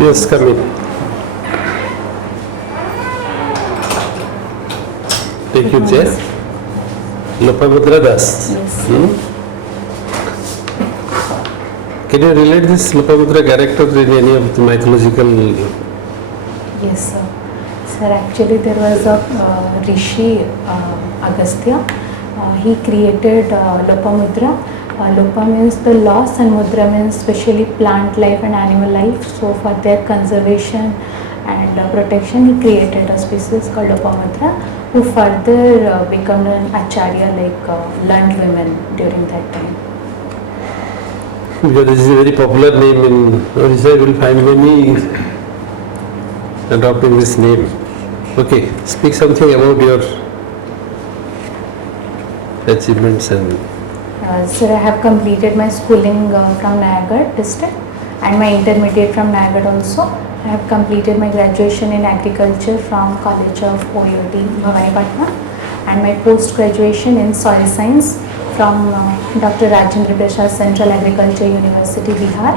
Yes, come in. Take your chair. Lopamudra Das. Yes. Can you relate this Lopamudra character in any of the mythological? Yes, sir. Sir, actually there was a Rishi Agastya. He created Lopamudra. Lopa means the loss and Mudra means especially plant life and animal life. So for their conservation and protection, he created a species called Lopamudra, who further became an acharya, like learned women during that time. Because this is a very popular name in Odisha, you will find many adopting this name. Okay, speak something about your achievements and. Sir, I have completed my schooling from Nayagarh district and my intermediate from Nayagarh also. I have completed my graduation in agriculture from College of OUT, Bhavanipatna, and my post-graduation in soil science from Dr. Rajendra Prasad Central Agriculture University, Bihar.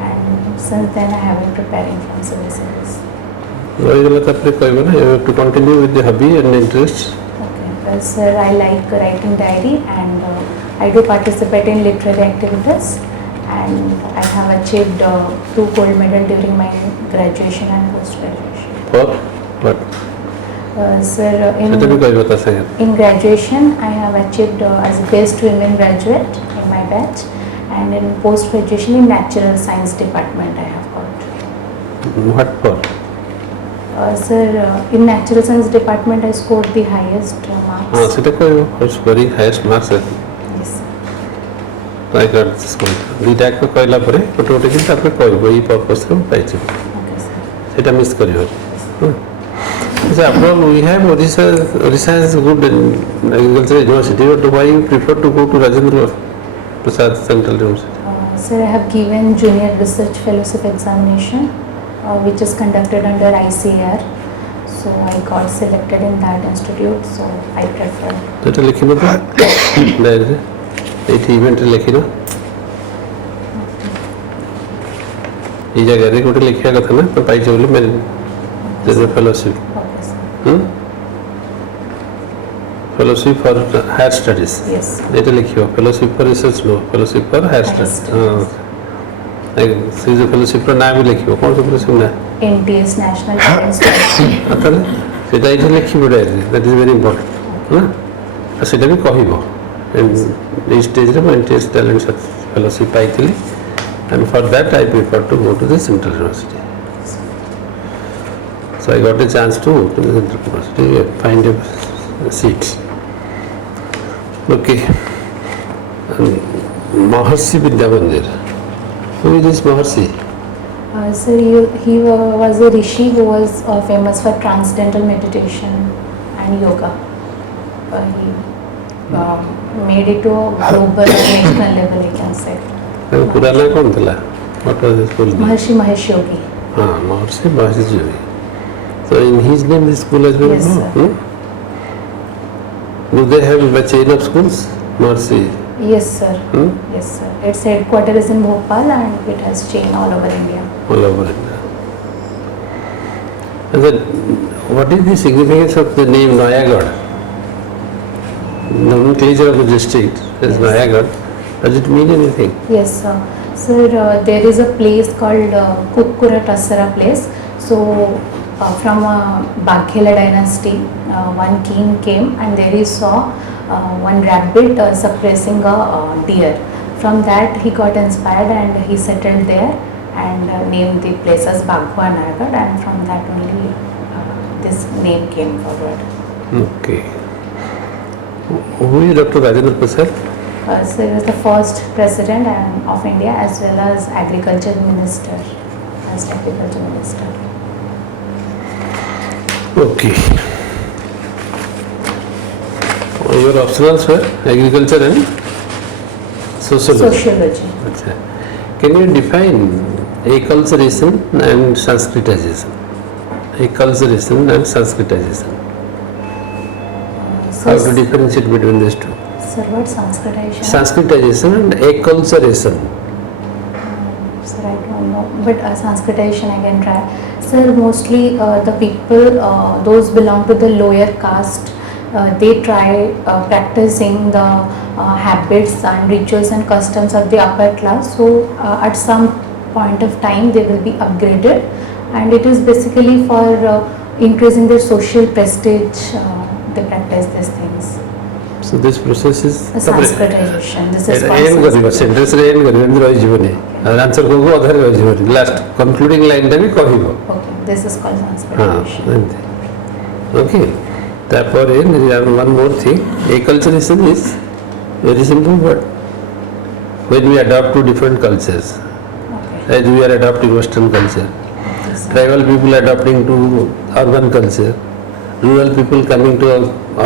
And since then I have been preparing from civil service. You have to continue with the hobby and interests. Okay, well, sir, I like writing diary and I do participate in literary activities, and I have achieved 2 gold medals during my graduation and post-graduation. For what? Sir, in graduation I have achieved as best women graduate in my batch, and in post-graduation in natural science department I have got. What for? Sir, in natural science department I scored the highest marks. Very highest marks. I got this one. The को कहला परे photo ticket आपके कहबो ई purpose को पाइछु सेटा miss करियो so abroad we have Odisha is good agriculture university, but why you prefer to go to Rajendra Prasad Central University? Sir, I have given junior research fellowship examination which is conducted under ICAR, so I got selected in that institute, so I prefer. That लिखिनो तो diary eighty event लिखिनो ये जगह रे गोटे लिखिया कथा ना तो पाई बोली मेरे जैसे fellowship fellowship for higher studies Yes. एटा लिखियो fellowship for research no fellowship for higher studies से जो फेलोशिप रो नाम भी लिखियो कोन से फेलोशिप ना NTS National Talent अतले सेटा इथे लिखिबो diary that is very important ना सेटा भी कहिबो in stage of NTS Talent Fellowship पाइथिली, and for that I prefer to go to the Central University. So I got a chance to go to the Central University, find a seat. Okay. Maharshi Vidyamandir. Who is this Maharshi? Sir, he was a rishi who was famous for transcendental meditation and yoga. He made it to a global national level, I can say. Purana kaun thala? What was his full name? Maharshi Mahesh Yogi. Maharshi Mahesh Yogi. So in his name this school has been. Yes, sir. Do they have a chain of schools? Maharshi. Yes, sir. Yes, sir. Its headquarters is in Bhopal and it has chain all over India. All over India. And then, what is the significance of the name Nayagarh? Nomenclature of the district is Nayagarh. Does it mean anything? Yes, sir. Sir, there is a place called Kukkura Tasara place. So, from Baghela dynasty, one king came and there he saw one rabbit suppressing a deer. From that he got inspired and he settled there and named the place as Baghwa Nayagarh, and from that only this name came forward. Okay. Who is Dr. Rajendra Prasad? So he was the first president of India as well as agriculture minister, first agriculture minister. Okay. Your optionals were agriculture and sociology. Sociology. Achha. Can you define acculturation and Sanskritization? Acculturation and Sanskritization. How to differentiate between these two? Sir, what Sanskritization? Sanskritization and acculturation. Sir, I don't know, but Sanskritization I can try. Sir, mostly the people, those belong to the lower caste, they try practicing the habits and rituals and customs of the upper class. So at some point of time they will be upgraded, and it is basically for increasing their social prestige. They practice these things. So this process is Sanskritization. This is called end करियो Sanskritization. Sentence रे and करियो and रहि जीवनी answer को अधर रहि जीवनी last concluding line टा भी कहिबो Okay, this is called हां Sanskritization. ओके तापर one more thing acculturism is very simple but when we adopt to different cultures Okay. as we are adopting western culture Yes, sir. tribal people adopting to urban culture rural people coming to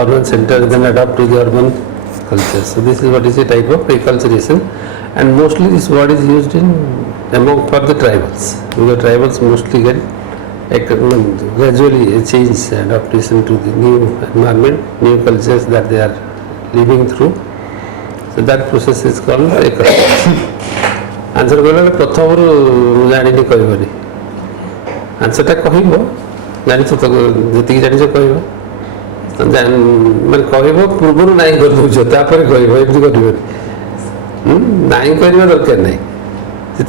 urban centers then adopt to the urban culture. So this is what is a type of acculturation, and mostly this word is used in among for the tribals. The tribals mostly get gradually a change adaptation to the new environment, new cultures that they are living through. So that process is called acculturation. Answer कहला प्रथम जानी कहबनी आंसरटा कहब जानी तो जी जानी कह मैं कह पूर्व ना कर दूच कह ना कर दरकार ना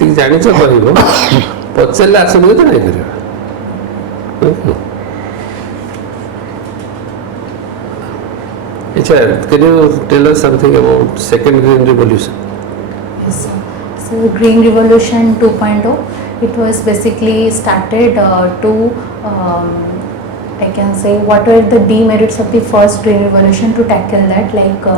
जी जान कह पचारे आसन तो नहीं कर अच्छा can you tell us something about second green revolution Yes, sir. So Green Revolution 2.0, it was basically started to, I can say, what were the demerits of the first Green Revolution to tackle that. Like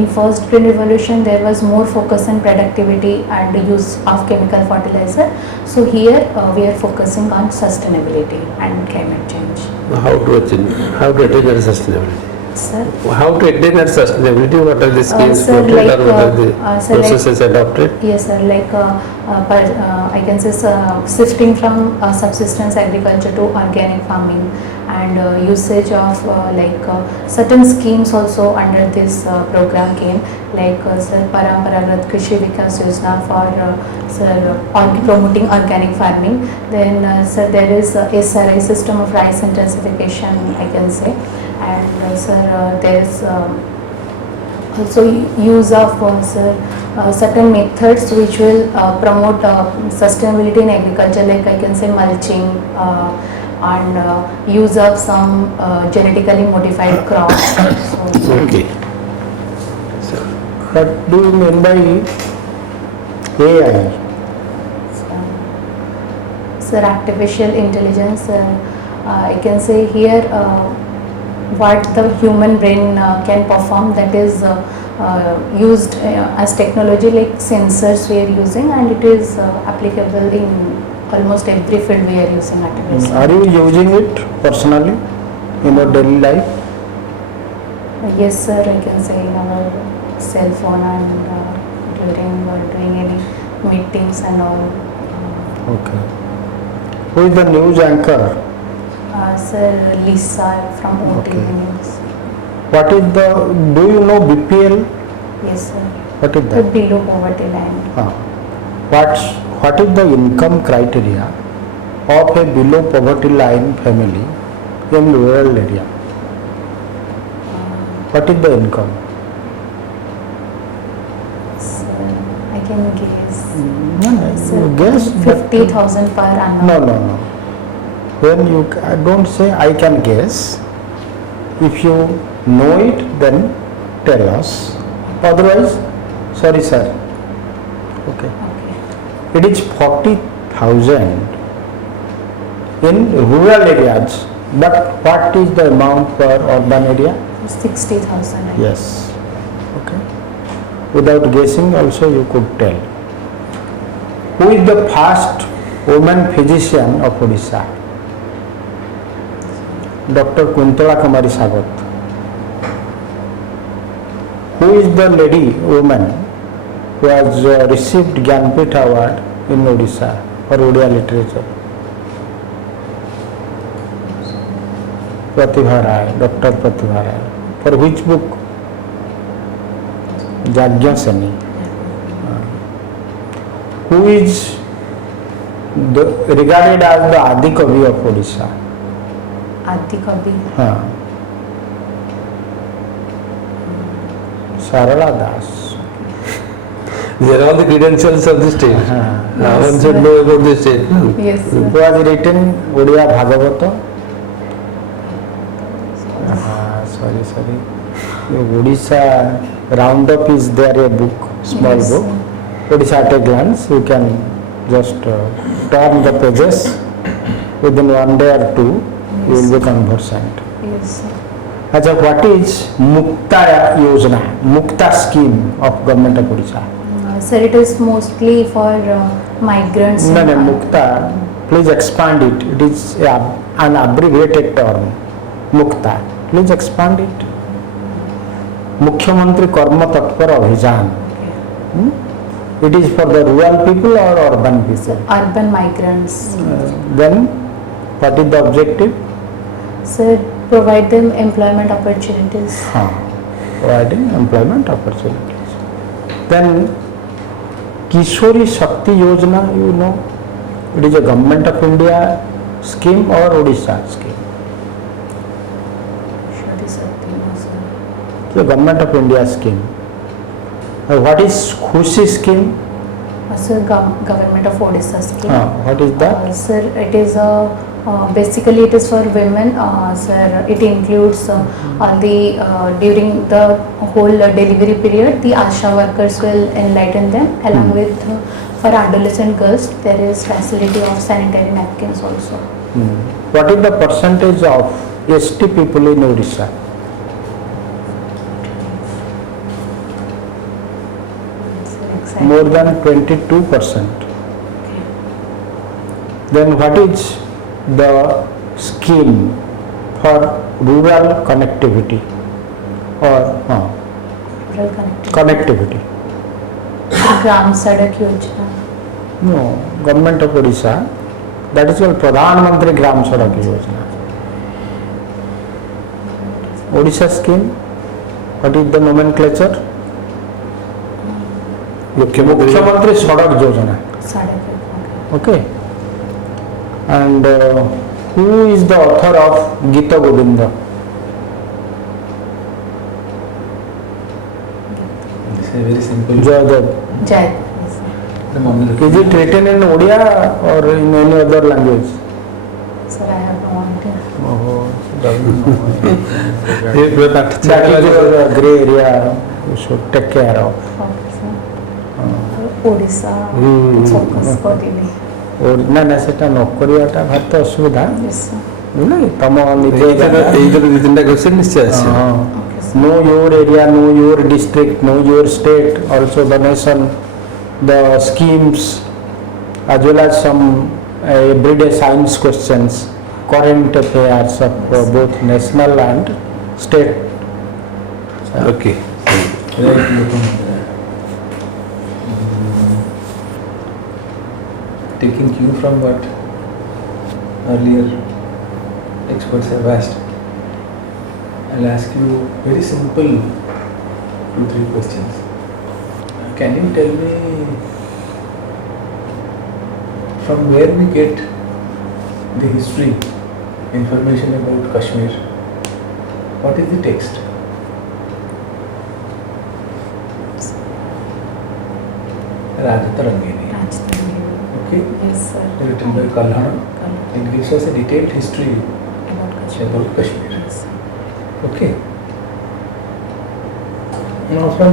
in first Green Revolution, there was more focus on productivity and the use of chemical fertilizer. So here we are focusing on sustainability and climate change. how to attain that sustainability. Sir. How to attain that sustainability? What are the schemes Sir, floated like, or what are the sir, like- processes adopted? Yes, sir. Like I can say shifting from subsistence agriculture to organic farming, and usage of certain schemes also under this program came, like sir Paramparagat Krishi Vikas Yojana for promoting organic farming. Then sir, there is SRI, system of rice intensification, I can say, and sir there is also use of certain methods which will promote sustainability in agriculture, like I can say mulching and use of some genetically modified crops. So, Okay. What do you mean by AI? sir, artificial intelligence, I can say here what the human brain can perform, that is used as technology, like sensors we are using, and it is applicable in almost every field we are using artificial. Are you using it personally in your daily life? Yes, sir, I can say in our cell phone and during doing any meetings and all. Okay. Who is the news anchor? Sir, Lisa from OTV Okay. News. What is the, do you know BPL? Yes, sir. What is The that? below poverty line. What is the income criteria of a below poverty line family in rural area? What is the income? Sir, I can guess. Sir, You guess, but 50,000 per annum. no. When you don't say I can guess. If you know it, then tell us. Otherwise, sorry, sir. Okay. Okay. It is 40,000 in rural areas. But what is the amount for urban area? 60,000. Yes. Okay. Without guessing, also you could tell. Who is the first woman physician of Odisha? Dr. Kuntala Kumari Sagat. Who is the lady woman who has received Gyanpith Award in Odisha for Odia literature? Pratibha Rai, Dr. Pratibha Rai. For which book? Jagya Seni. Who is regarded as the Adi Kavi of Odisha. Adi Kavi. Sarala Das. They are all the credentials of the state. Now one should know about the state. Yes, It sir. was written Odia Bhagavata. Sorry. The Odisha roundup is there, a book, small Yes, book. sir. Odisha at a glance. You can just turn the pages. Within 1 day or 2, you will be conversant. Yes, sir. Acha, what is Mukta Yojana, Mukta scheme of government of Odisha? Sir, it is mostly for migrants. No, Mukta, please expand it. It is an abbreviated term. Mukta, please expand it. Mukhyamantri Karma Tatpar Abhijan. It is for the rural people or urban people? Urban migrants. Then, what is the objective? Sir, provide them employment opportunities. Providing employment opportunities. Then, Kishori Shakti Yojana, you know, it is a government of India scheme or Odisha scheme? Shadi Sakti, no, sir. The government of India scheme. What is Khushi scheme? Sir, government of Odisha scheme. What is that? Sir, it is basically it is for women. Sir, it includes all the during the whole delivery period, the ASHA workers will enlighten them. Along with for adolescent girls, there is facility of sanitary napkins also. What is the percentage of ST people in Odisha? Sir, exactly. More than 22%. Then what is the scheme for rural connectivity or Rural connectivity? Gram Sadak Yojana. No, government of Odisha, that is called Pradhan Mantri Gram Sadak Yojana. Odisha scheme, what is the nomenclature? Mukhyamantri Sadak Yojana. Sadak. Okay. And who is the author of Gita Govinda? This is very simple. Jayadev. Jai. The moment Is it written in Odia or in any other language? Sir, I have no idea. That is a grey area you should take care of. Okay, sir. Odisha, focus କରିନି. ନା ସେଟା ନ କରିବାଟା ଭାରି ତ ଅସୁବିଧା Yes, sir. ନାଇଁ ତମ ନିଜେ ଏଇଟାର ଦୁଇ ତିନିଟା କ୍ୱେଶ୍ଚନ୍ ନିଶ୍ଚୟ ଆସିବ। Okay, sir. know your area, know your district, know your state, also the nation, the schemes, as well as some everyday science questions, current affairs of both national and state. Okay. Taking cue from what earlier experts have asked, I'll ask you very simple 2-3 questions. Can you tell me from where we get the history information about Kashmir? What is the text? Rajatarangini. Okay, Yes, sir. written by Kalhana. It gives us a detailed history About Kashmir. about Kashmir. Yes, sir. Okay. Now from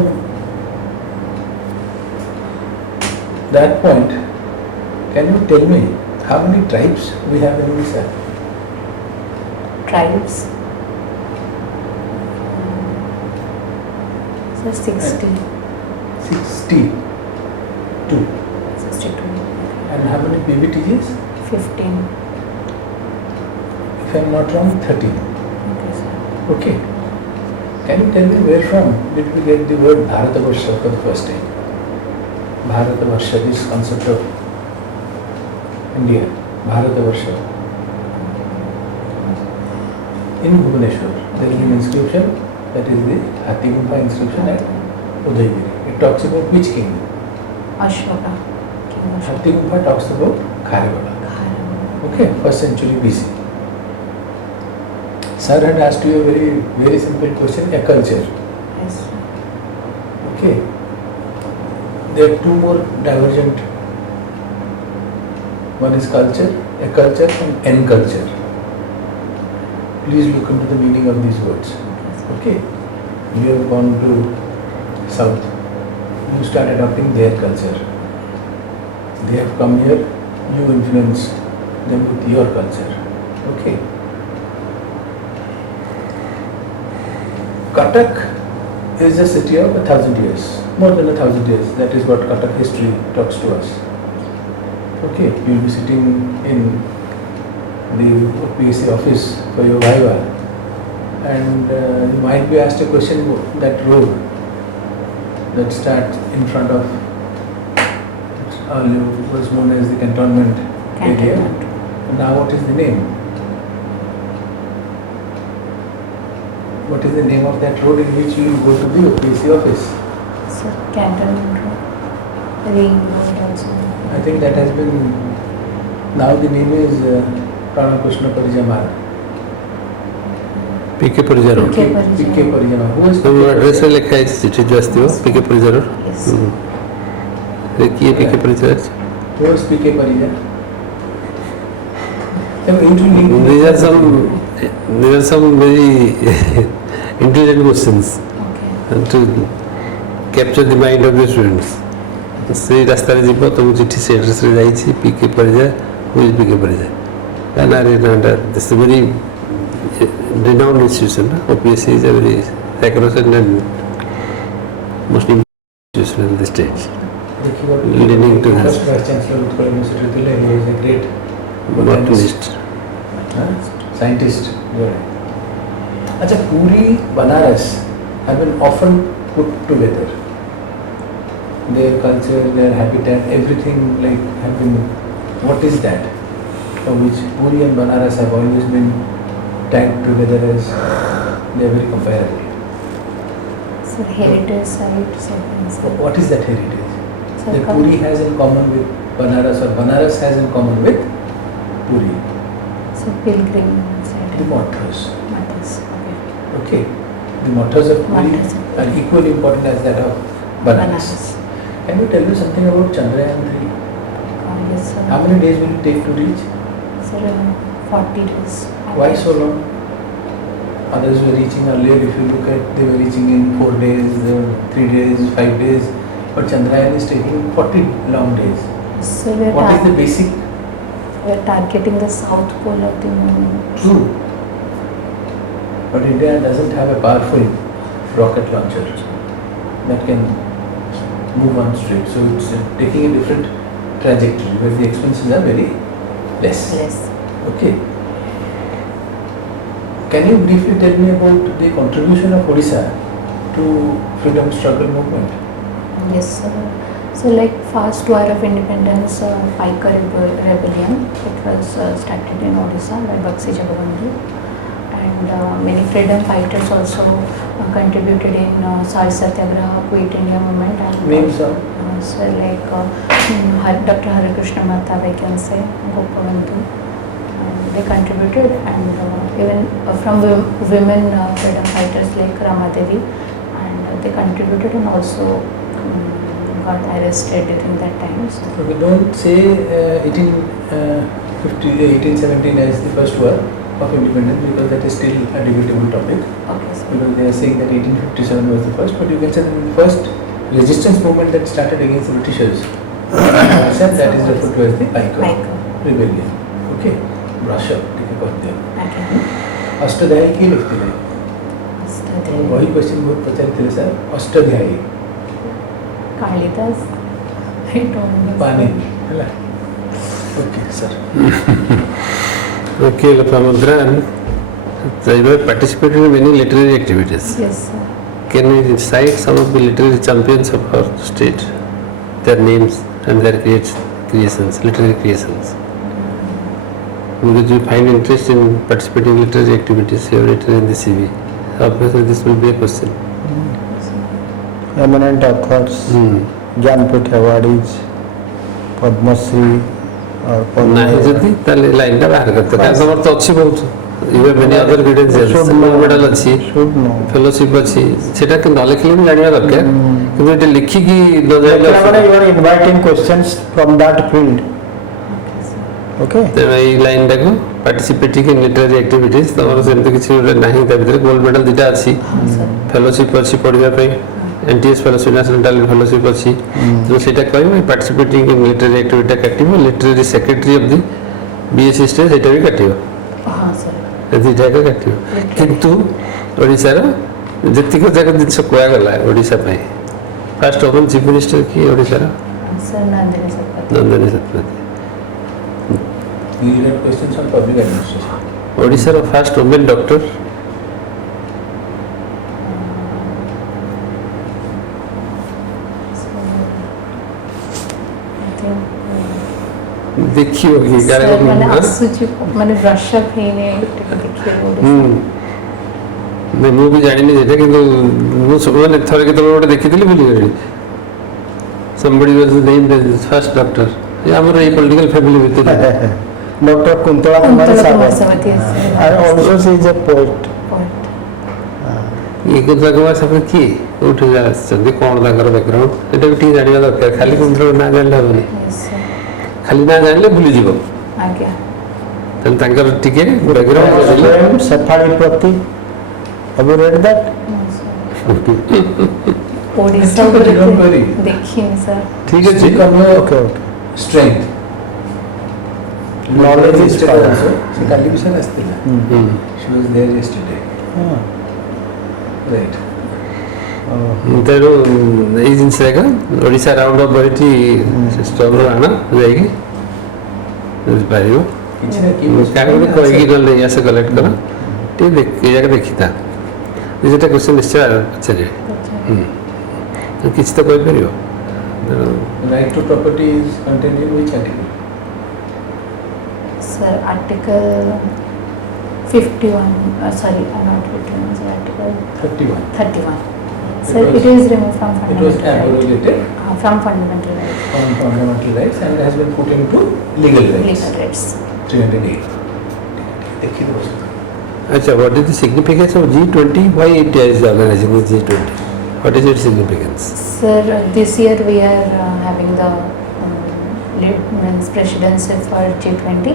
that point, can you tell me how many tribes we have in Odisha? Tribes. Sir, 60. 62. 62. And how many PBTGs? 15. If I am not wrong, 13. Okay, sir. Okay. Can you tell me where from did we get the word Bharatavarsha for the first time? Bharatavarsha, this concept of India, Bharatavarsha. In Bhubaneswar, there is an inscription, that is the Hathigumpa inscription at Udaygiri. It talks about which king? Ashoka. King Ashoka. Hathigumpa talks about Kharewala. Okay, first century BC. Sir had asked you a very simple question, a culture. Yes. Okay. There are two more divergent. One is culture, a culture and an culture. Please look into the meaning of these words. Okay. You have gone to South. You start adopting their culture. They have come here, you influence them with your culture. Okay. Cuttack is a city of 1,000 years, more than 1,000 years. That is what Cuttack history talks to us. Okay, you will be sitting in the UPSC office for your viva, and you might be asked a question, that road that starts in front of was known as the cantonment area. Now what is the name? What is the name of that road in which you go to the UPSC office? So Cantonment Road, Ring Road also. I think that has been, now the name is Pranakrishna Parijamar. PK Parijaro. PK Parijamar. Who is ನಮ್ಮ address ಲೆಕ್ಕ ಐತಿ ಚಿठी ಜಾಸ್ತಿ P K ಪರಿಜಾರ Yes. किए P के परिजर Who is PK Parijamar? these are some very intelligent questions Okay. to capture the mind of the students. ସେଇ ରାସ୍ତାରେ ଯିବ ତୁମକୁ ଚିଠି ସେ ଆଡ୍ରେସରେ ଯାଇଛି P K Parija who is P K Parija this very renowned institution. OPSC is a very sacrosanct and most important institution in the state. Leading to this. First Vice Chancellor of Uttkal University, he is a great Botanist. Scientist. Acha, Puri, Banaras have been often put together. Their culture, their habitat, everything like have been. What is that? For which Puri and Banaras have always been tagged together as they are very comparable. So heritage site, so What is that heritage? So That Puri has in common with Banaras, or Banaras has in common with Puri. So pilgrim site. The mothers. Matters. Okay. Okay. The mothers of Puri Mothers of are Puri. equally important as that of Banaras. Banaras. Can you tell me something about Chandrayaan 3? Yes, sir. How many days will it take to reach? Sir, 40 days. Why so long? Others were reaching earlier. If you look at, they were reaching in 4 days, 3 days, 5 days. But Chandrayaan is taking 40 long days. So we What is the basic? are targeting the south pole of the moon. True. But India doesn't have a powerful rocket launcher that can move on straight. So it's taking a different trajectory where the expenses are very less. Yes. Okay. Can you briefly tell me about the contribution of Odisha to freedom struggle movement? Yes, sir. So like first war of independence, Paika rebellion, it was started in Odisha by Bakshi Jagabandhu, and many freedom fighters also contributed in Salt Satyagraha, Quit India movement. And Names of? So like Dr. Harikrishna Mata, we can say, Gopavandhu, they contributed, and even from women freedom fighters like Ramadevi, and they contributed and also got arrested during that time. So We don't say 1817 as the first war of independence, because that is still a debatable topic. okay, so Because they are saying that 1857 was the first, but you can say that the first resistance movement that started against the Britishers, that is referred to as the Paika Paika. rebellion. Okay, brush up, take a question. okay. Ashtadhyayi किए लिखते हैं? Studied वही question बहुत पचाते हैं sir. Ashtadhyayi Kalidas, I don't know. पानी है. Okay, sir. Okay, Lopamudra, so you have participated in many literary activities. Yes, sir. Can we cite some of the literary champions of our state, their names and their creations, literary creations? Because you find interest in participating in literary activities, you have written in the CV. Obviously, this will be a question. Eminent authors, Jnanpith awardees, Padma Shri, ନାହିଁ ଯଦି ତାହେଲେ ଲାଇନଟା ବାହାର କରିତେ କାରଣ ତମର ତ ଅଛି ବହୁତ even many other credentials gold medal ଅଛି ଫେଲୋସିପ୍ ଅଛି ସେଟା ନ ଲେଖିଲେ ବି ଜାଣିବା ଦରକାର କିନ୍ତୁ ଏଠି ଲେଖିକି ନ ଜାଣିଲେ you are inviting questions from that field. Okay. ତେଣୁ ଏଇ ଲାଇନଟାକୁ ପାର୍ଟିସିପେଟିଂ ଇନ୍ ଲିଟରାରୀ ଆକ୍ଟିଭିଟିଜ୍ ତମର ସେମିତି କିଛି ଗୋଟେ ନାହିଁ ତା ଭିତରେ ଗୋଲ୍ଡ ମେଡାଲ ଦୁଇଟା ଅଛି ଫେଲୋସିପ୍ ଅଛି ପଢ଼ିବା ପାଇଁ NTS fellowship national talent fellowship ଅଛି ତେଣୁ ସେଇଟା କହିବ ପାର୍ଟିସିପେଟିଂ ଇନ୍ ଲିଟରାରୀ ଆକ୍ଟିଭିଟିଟା କାଟିବ literary secretary of the BSc stage ସେଇଟା ବି କାଟିବ ଦୁଇଟା ଯାକ କାଟିବ କିନ୍ତୁ ଓଡ଼ିଶାର ଯେତିକ ଯାକ ଜିନିଷ କୁହାଗଲା ଓଡ଼ିଶା ପାଇଁ ଫାଷ୍ଟ ଓପନ୍ ଚିଫ୍ ମିନିଷ୍ଟର କିଏ ଓଡ଼ିଶାର Nandini Satpathy You have questions on public administration. ଓଡ଼ିଶାର ଫାଷ୍ଟ ଓମେନ୍ ଡକ୍ଟର ଦେଖିବ କି ମାନେ ବ୍ରଶ ଅପ୍ ହେଇନି ମୁଁ ବି ଜାଣିନି ସେଇଟା କିନ୍ତୁ ମୁଁ ମାନେ ଥରେ କେତେବେଳେ ଗୋଟେ ଦେଖିଥିଲି ଭୁଲିଗଲି somebody was named as first doctor ଆମର ଏଇ ପଲିଟିକାଲ ଫ୍ୟାମିଲି ଭିତରେ Dr. Kuntala Kumar Sabati. And also she is a poet. ଇଏ କୁନ୍ତଳା କୁମାର ସାହେବ କିଏ କୋଉଠି ଆସିଛନ୍ତି କ'ଣ ତାଙ୍କର ବ୍ୟାକଗ୍ରାଉଣ୍ଡ ଏଇଟା ବି ଟିକେ ଜାଣିବା ଦରକାର ଖାଲି କୁନ୍ତଳା ନାଁ ଜାଣିଲେ ହେବନି ଖାଲି ନାଁ ଜାଣିଲେ ଭୁଲିଯିବ ତାହେଲେ ତାଙ୍କର ଟିକେ background Safari Prati. Have you read that? Odisha ଦେଖିନି ସାର୍ ଠିକ ଅଛି Okay. Strength. Knowledge is power. She kali भी sir आस्तिला. She was there yesterday. Right. ତେଣୁ ଏଇ ଜିନିଷ ଯାକ ଓଡ଼ିଶା ରାଉଣ୍ଡ ଅଫ୍ ବହିଟି ଷ୍ଟଲ୍ରୁ ଆଣ ଯାଇକି ବୁଝିପାରିବ କାହାକୁ ବି କହିକି ନହେଲେ ଆସ କଲେକ୍ଟ କର ଟିକେ ଏଇ ଯାକ ଦେଖିଥା ଯେଟା କ୍ୱେଶ୍ଚନ୍ ନିଶ୍ଚୟ ପଚାରିବେ କିଛି ତ କହିପାରିବ Right to property is contained in which article? Sir, article 51, sorry, not 51, sir, article 31. Sir, it is removed from It was fundamental rights. abrogated From fundamental rights. from fundamental rights and has been put into legal rights. Legal rights. 308. देखिए दोस्तों. अच्छा, what is the significance of G20? Why India is organizing the G20? What is its significance? Sir, this year we are having the presidency for G20.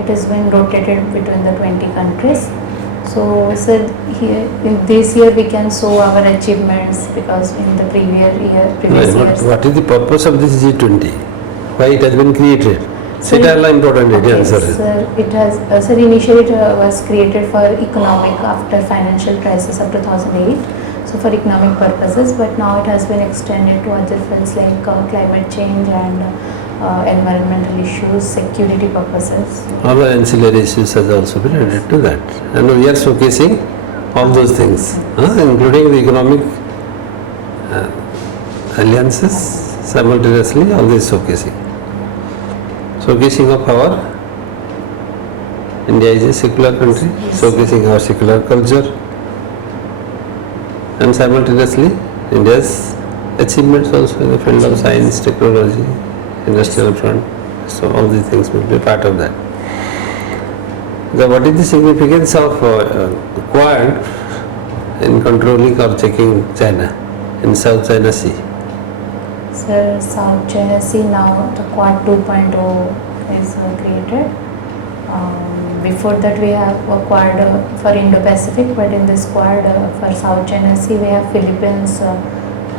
It has been rotated between the 20 countries. So, sir, here in this year we can show our achievements because in the previous years. What is the purpose of this G20? Why it has been created? That is important answer. Sir, it has sir, initially it was created for economic after financial crisis of 2008. So for economic purposes, but now it has been extended to other fields like climate change and environmental issues, security purposes. Other ancillary issues has also been added to that, and we are showcasing all those things, including the economic alliances simultaneously. All this showcasing of our India is a secular country, showcasing our secular culture. And simultaneously India's achievements also in the field of science, technology, industrial front. So all these things will be part of that. What is the significance of Quad in controlling or checking China in South China Sea? Sir, South China Sea now the Quad 2.0 is created. Before that we have a Quad for Indo-Pacific, but in this Quad for South China Sea we have Philippines,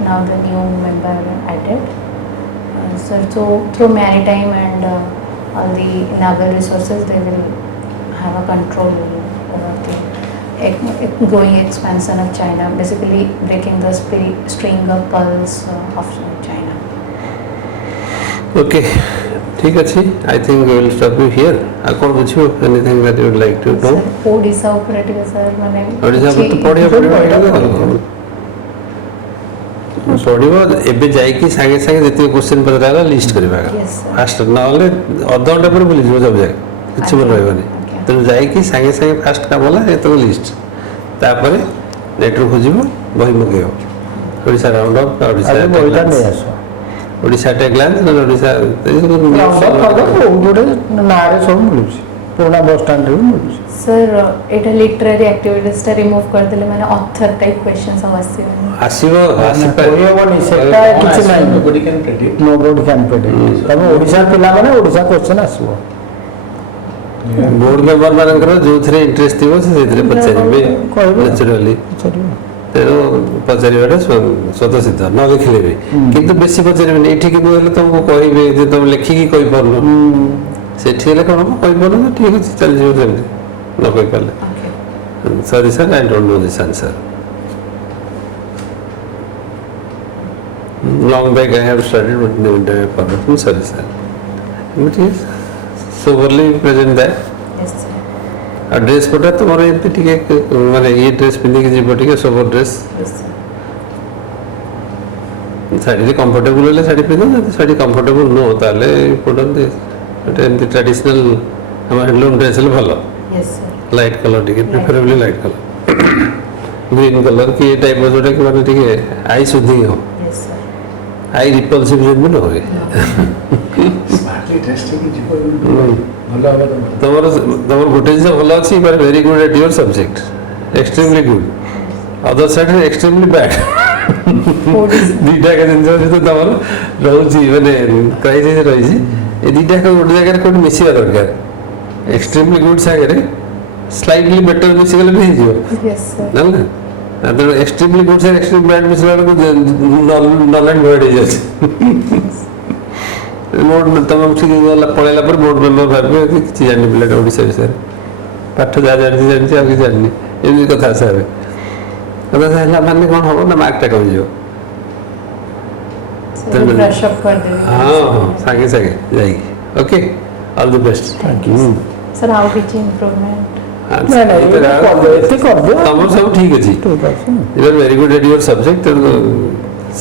now the new member added. So through maritime and all the naval resources they will have a control over the growing expansion of China, basically breaking the string of pearls of China. Okay. ठीक अच्छी. I think we will stop you here. कौन पूछो? Anything that you would like to know? Odisha operative sir माने ओडिशा में तो पढ़िया पढ़िब एबे जाइकी सागे सागे जति क्वेश्चन पचराला लिस्ट करबा फास्ट नले अधा घंटा पर बुली जब जाए किछ मन रहबनी तो जाइकी सागे सागे फास्ट का बोला ए तो लिस्ट तापर नेट रो खोजिबो बही मगेयो ओडिशा राउंड ऑफ ओडिशा अरे बहीटा नै आसो ଓଡ଼ିଶା at a glance ନା ଓଡ଼ିଶା ବହୁତ ଗୁଡ଼େ ନାଁରେ ସବୁ ମିଳୁଛି ପୁରୁଣା ବସ୍ ଷ୍ଟାଣ୍ଡରେ ବି ମିଳୁଛି। सर एटा लिटरेरी एक्टिविटीज टा रिमूव कर देले माने ऑथर टाइप क्वेश्चंस सब आसी ଆସିବ କହିହେବନି ସେଟା କିଛି ନାହିଁ। nobody can predict. Nobody can predict. ତମେ ଓଡ଼ିଶା ପିଲାମାନେ ଓଡ଼ିଶା କ୍ୱେଶ୍ଚନ୍ ଆସିବ। ବୋର୍ଡ ମେମ୍ବର ମାନଙ୍କର ଯୋଉଥିରେ ଇଣ୍ଟରେଷ୍ଟ ଥିବ ସେ ସେଇଥିରେ ପଚାରିବେ କହିବେ। ନ୍ୟାଚୁରାଲି। ପଚାରିବ। ତେଣୁ ପଚାରିବାଟା ସ୍ୱତଃସିଦ୍ଧ ନ ଲେଖିଲେ ବି କିନ୍ତୁ ବେଶୀ ପଚାରିବେନି। ଏଠି କିନ୍ତୁ ହେଲେ ତମକୁ କହିବେ ଯେ ତମେ ଲେଖିକି କହିପାରୁନ, ସେଠି ହେଲେ କ'ଣ କହିପାରୁନ ନା ଠିକ୍ ଅଛି ଚାଲିଯିବ ସେମିତି ନ କହିପାରିଲେ। Sorry sir I don't know this answer. Long back I have studied but never forgotten. Sorry sir. But yes, soberly present that. Yes sir और ड्रेस पटा तुम्हारे एमती ठीक है माने ये ड्रेस पिंधे की जीव ठीक है sober dress yes sir sari रे कंफर्टेबल ले साड़ी पिंधो ना साड़ी कंफर्टेबल नो ताले इम्पोर्टेंट बट एमती ट्रेडिशनल हम हैंडलूम ड्रेस ले भलो यस सर लाइट कलर ठीक है preferably light colour green colour की ये टाइप जोटा कि माने ठीक है आई शुद्धि हो यस सर आई रिपल्सिव जेन भी न होए Smartly dressed ହେଇକି ଯିବ ଭଲ ହବ ତମର। ତମର ତମର ଗୋଟେ ଜିନିସ ଭଲ ଅଛି you are very good at your subject extremely good other side ରେ ଏକ୍ସଟ୍ରିମଲି ବ୍ୟାଡ୍ ଦୁଇଟା ଯାକ ଜିନିଷ ଯେହେତୁ ତମର ରହୁଛି ମାନେ କ୍ରାଇସିସ୍ ରହିଛି ଏ ଦୁଇଟା ଯାକ ଗୋଟେ ଜାଗାରେ କୋଉଠି ମିଶିବା ଦରକାର ଏକ୍ସଟ୍ରିମଲି ଗୁଡ୍ ସାଙ୍ଗରେ ସ୍ଲାଇଟଲି ବେଟର ମିଶିଗଲେ ବି ହେଇଯିବ यस सर ଜାଣିଲେ ତେଣୁ ଏକ୍ସଟ୍ରିମଲି ଗୁଡ୍ ସାଙ୍ଗରେ ଏକ୍ସଟ୍ରିମଲି ବ୍ୟାଡ୍ ମିଶିଲା ବେଳକୁ ନଲ୍ ଆଣ୍ଡ ଭଏଡ୍ ହେଇଯାଉଛି ବୋର୍ଡ ତମେ ଉଠିକି ଗଲା ପଳେଇଲା ପରେ ବୋର୍ଡ ମେମ୍ବର ଭାବିବେ କିଛି ଜାଣିନି ପିଲାଟା ଓଡ଼ିଶା ବିଷୟରେ ପାଠ ଯାହା ଜାଣିଛି ଜାଣିଛି ଆଉ କିଛି ଜାଣିନି ଏମିତି କଥା ଆସିବେ କଥା ହେଲା ମାନେ କ'ଣ ହେବ ନା ମାର୍କଟା କମିଯିବ सर ब्रश अप कर देबे ହଁ ହଁ ସାଙ୍ଗେ ସାଙ୍ଗେ ଯାଇକି okay all the best thank you sir how किच इम्प्रूवमेंट ନାଇଁ ନାଇଁ ଏତେ କରିଦିଅ ତମର ସବୁ ଠିକ୍ ଅଛି ଠିକ୍ ଅଛି। You are very good at your subject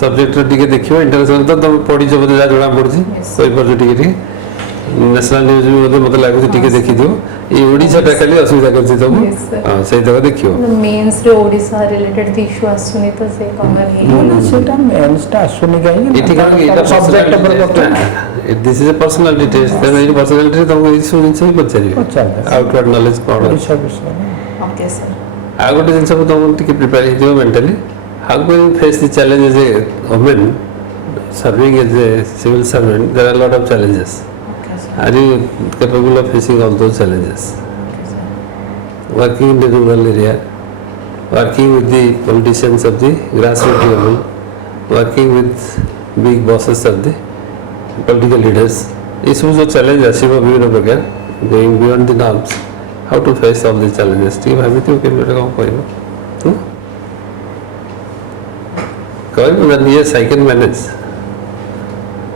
ସବଜେକ୍ଟର ଟିକେ ଦେଖିବ ଇଣ୍ଟରନ୍ୟାସନାଲ ତ ତମେ ପଢ଼ିଛ ବୋଧେ ଯାହା ଜଣାପଡ଼ୁଛି କହିପାରୁଛ ଟିକେ ଟିକେ ନ୍ୟାସନାଲ ନ୍ୟୁଜ୍ ବି ବୋଧେ ମୋତେ ଲାଗୁଛି ଟିକେ ଦେଖିଥିବ ଏଇ ଓଡ଼ିଶାଟା ଖାଲି ଅସୁବିଧା କରିଛି ତମକୁ Yes, sir. ହଁ ସେଇ ତକ ଦେଖିବ मेंस रे ओडिसा रिलेटेड इशू आसुनी तो से कवर ନା ସେଟା ମେନ୍ସଟା ଆସୁନି କାହିଁକି ଏଠି କ'ଣ କି ଏଇଟା ସବଜେକ୍ଟ ଉପରେ କଥା this is a personality test ତେଣୁ ଏଇ ପର୍ସନାଲିଟିରେ ତମକୁ ଏଇ ସବୁ ଜିନିଷ ହିଁ ପଚାରିବେ ପଚାରିବେ। ଆଉଟୱାର୍ଡ ନଲେଜ କ'ଣ ଅଛି ଓଡ଼ିଶା ବିଷୟରେ ओके सर ଆଉ ଗୋଟେ ଜିନିଷ ତମକୁ ଟିକେ ପ୍ରିପେୟାର ହେଇଥିବ mentally how can you face the challenge as a woman serving as a civil servant there are a lot of challenges okay sir are you capable of facing all those challenges okay sir working in the rural area working with the politicians of the grassroots level working with big bosses of the political leaders ये सब जो challenge Asib विभिन्न प्रकार going beyond the norms how to face all these challenges ठीक भाभी तो केन बेटा कौन कहबो कहबो that yes I can manage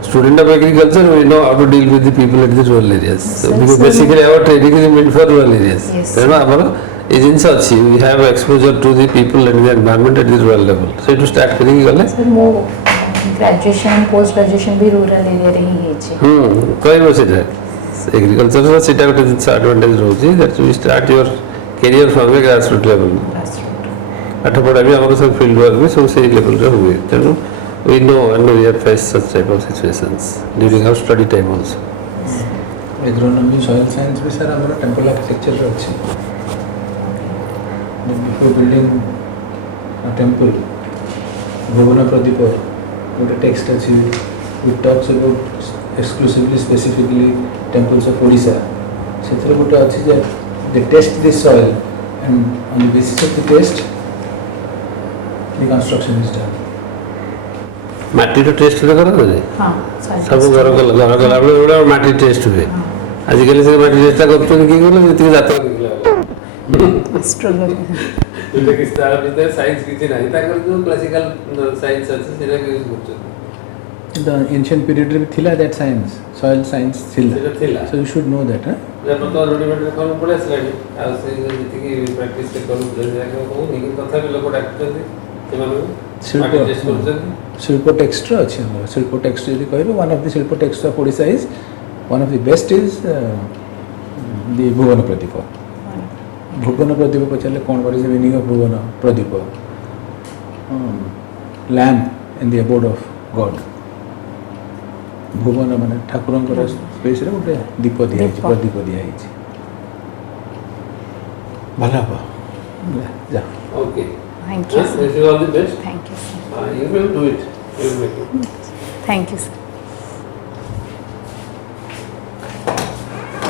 student of agriculture we know how to deal with the people at the rural areas so Yes, because sir. basically our training is meant for rural areas Yes. ତେଣୁ ଆମର ଏ ଜିନିଷ ଅଛି we have exposure to the people and the environment at the rural level ସେଇଠୁ start କରିକି ଗଲେ sir मो graduation post graduation भी rural area रे ही हेचे କହିବ ସେଇଟା ଏଗ୍ରିକଲଚରର ସେଇଟା ଗୋଟେ ଜିନିଷ ଆଡଭାଣ୍ଟେଜ ରହୁଛି that you start your career from a grassroot level ପାଠ ପଢ଼ା ବି ଆମର ସବୁ ଫିଲ୍ଡ ୱାର୍କ ବି ସବୁ ସେଇ ଲେଭେଲରେ ହୁଏ ତେଣୁ we know and we have faced such type of situations during our study time also agronomy soil science भी सर हमारा टेम्पल आर्किटेक्चर रे अछि before building a temple Bhuvan Pradip गोटे टेक्स्ट अछि which talks about exclusively specifically temples of Odisha सेथरे गोटे अछि जे they test this soil and on the basis of the test the construction is done ମାଟିର ଟେଷ୍ଟ କରାଯାଏ हां ସବୁ ଘର କଲା ବେଳେ ଗୋଟେ ମାଟି ଟେଷ୍ଟ ହୁଏ ଆଜିକାଲି ସେ ମାଟି ଟେଷ୍ଟଟା କରୁଛନ୍ତି କିଏ କଲେ ଯେତିକି ଜାତକ स्ट्रगल ତାର ଭିତରେ ସାଇନ୍ସ କିଛି ନାହିଁ ତାଙ୍କର ଯେଉଁ କ୍ଲାସିକାଲ ସାଇନ୍ସ ଅଛି ସେଇଟା ୟୁଜ୍ କରୁଛନ୍ତି द एंशिएंट पीरियड रे थिला दैट साइंस सॉइल साइंस थिला ସେଇଟା ଥିଲା so you should know that ବର୍ତ୍ତମାନ ରୁଡ଼ିମେଣ୍ଟରେ କ'ଣ ପଳେଇ ଆସିଲାଣି ଆଉ ସେ ଯେତିକି ପ୍ରାକ୍ଟିସ୍ କରୁଛନ୍ତି କହୁନି କିନ୍ତୁ ତଥାପି ଲୋକ ଡାକୁଛନ୍ତି ସେମାନଙ୍କୁ ମାଟି ଟେଷ୍ଟ କରୁଛନ୍ତି शिल्प टेक्स्ट अच्छे हमारा शिल्प टेक्स्ट यदि कह one of the shilpa text of Odisha is one of the best is the Bhuvan Pradip Bhuvan Pradip पचारे कौन what is the meaning of Bhuvan Pradip lamp in the abode of God ଭୁବନ ମାନେ ଠାକୁରଙ୍କର ସ୍ପେସ୍ରେ ଗୋଟେ ଦୀପ ଦିଆହେଇଛି, ଦୀପ। ପ୍ରଦୀପ ଦିଆହେଇଛି। ଭଲ ହବ। ହେଲା, ଯା। Okay. Thank you, sir. Wish you all the best. Thank you, sir. You will do it. You will make it. Thank you, sir.